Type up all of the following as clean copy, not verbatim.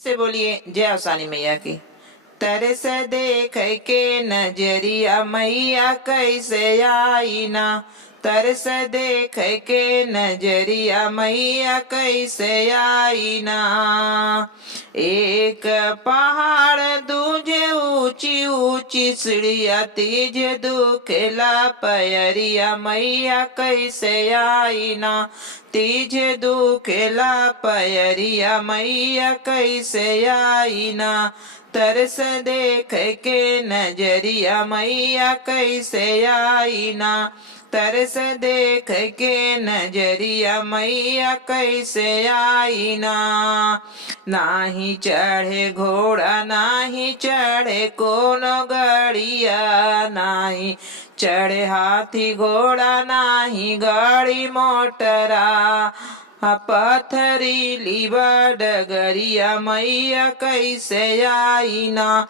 से बोलिए जय अवसानी मैया की। तरस देख के नजरिया मैया कैसे आई ना, तरस देख के नजरिया मैया कैसे आई ना। एक पहाड़ दूजे ऊंची ऊंची सीढ़िया, तीज दुखेला पैरिया मैया कैसे आई ना, तीज दुखेला पैरिया मैया कैसे आई ना। तरस देख के नजरिया मैया कैसे आई ना, तरस देख के नजरिया मैया कैसे आई ना। नाही चढ़े घोड़ा नाही चढ़े कोनो गड़िया, नाही चढ़े हाथी घोड़ा नाही गाड़ी मोटरा। पथरीली डगरिया मैया कैसे आई ना,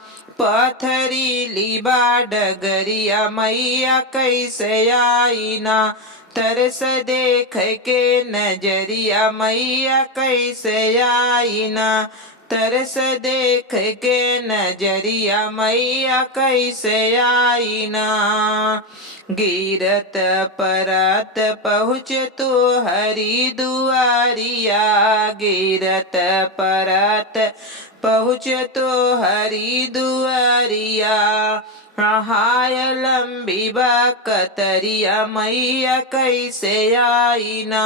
पथरीली डगरिया मैया कैसे आई ना। तरस देख के नजरिया मैया कैसे आई ना, तरस देख के नजरिया मैया कैसे आई ना। गिरत परत पहुँच तू हरी दुआरिया, गिरत परत पहुँच तो हरी दुआरिया। हाय लंबी बा कतरिया मैया कैसे आई ना,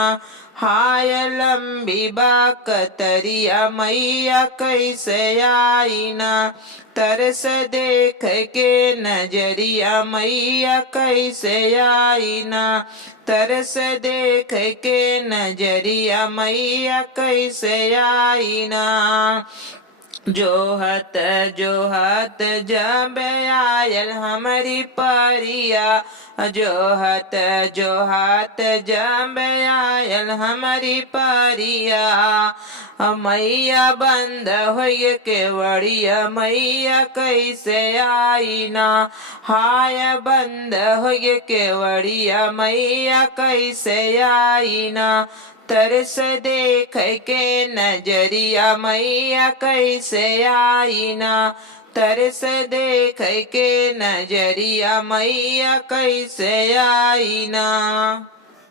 हाय लंबी बा कतरिया मैया कैसे आई ना। तरस देख के नजरिया मैया कैसे आई ना, तरस देख के नजरिया मैया कैसे आई ना। जोहत जोहत जब आयल हमारी परिया, जोहत जोहत जब आयल हमारी परिया। मैया बंद होय केवड़िया मैया कैसे आई ना, हाय बंद होय केवड़िया मैया कैसे आई ना। तरस देख के नजरिया मैया कैसे आई ना, तरस देख के नजरिया मैया कैसे आई ना।